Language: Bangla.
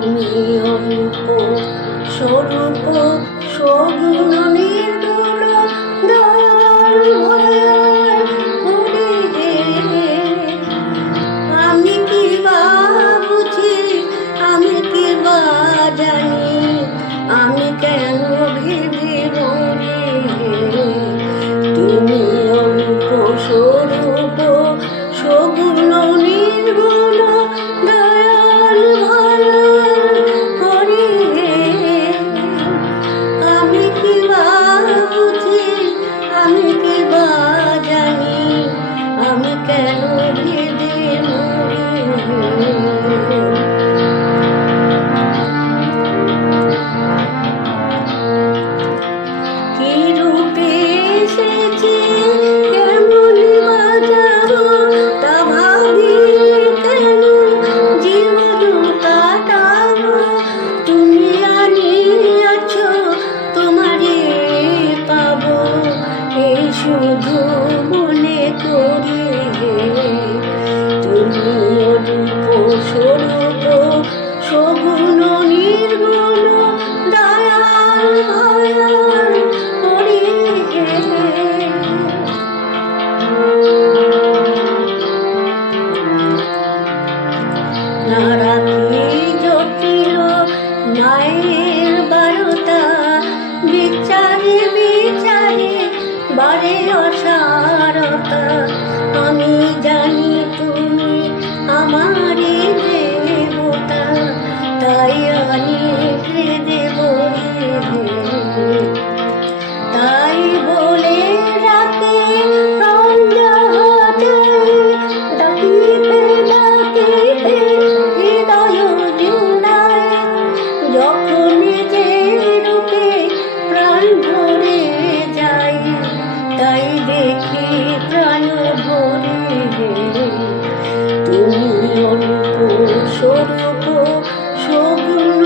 তুমি অরূপ স্বরূপ সগুণ নির্গুণ দয়াল ভয়াল হরি হে। আমি কি বা বুঝি, আমি কি বা জানি, আমি কেন ভেবে মরি হে। তুমি অরূপ স্বরূপ সগুণ নির্গুণ দয়াল ভয়াল হরি হে। আমি কি বা বুঝি, আমি কি বা জানি, আমি কেন ভেবে মরি হে। কি রূপে এসেছি, কেমন বাজাবো, তা ভাবি কেন জীবন কাটাবো। তুমি আনিয়াছ, তোমারে পাবো, এই শুধু মনে করি হে। তুমি অরূপ স্বরূপ সগুণ নির্গুণ দয়াল ভয়াল হরি হে। না রাখি জটিল মায়ের বারতা, বিচারে বিচারে বারে অসারতা। আমি জানি তুমি আমারই দেবতা, তাই আনি দেব হে। তাই বলে ডাকে প্রাণ যাহা চায়, ডাকিতে ডাকিতে হৃদয় জুড়ায়। যখন যে রূপে প্রাণ ভরে যায়, তাই দেখি প্রাণ ভরে হে। তুমি অরূপ স্বরূপ সগুণ